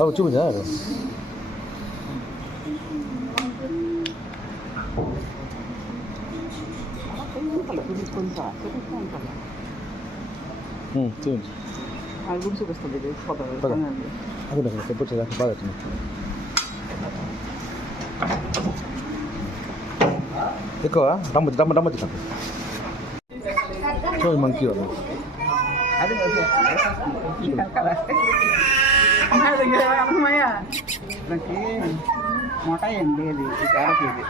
చూపించా చూపించు అది కూడా చూపిస్తుంది అది ఎప్పుడు బాగా ఎక్కువ రమ్మ చూడు మంకీ అది అమ్మయ్య నాకు మొట ఏంటి అది క్యారెట్ ఇది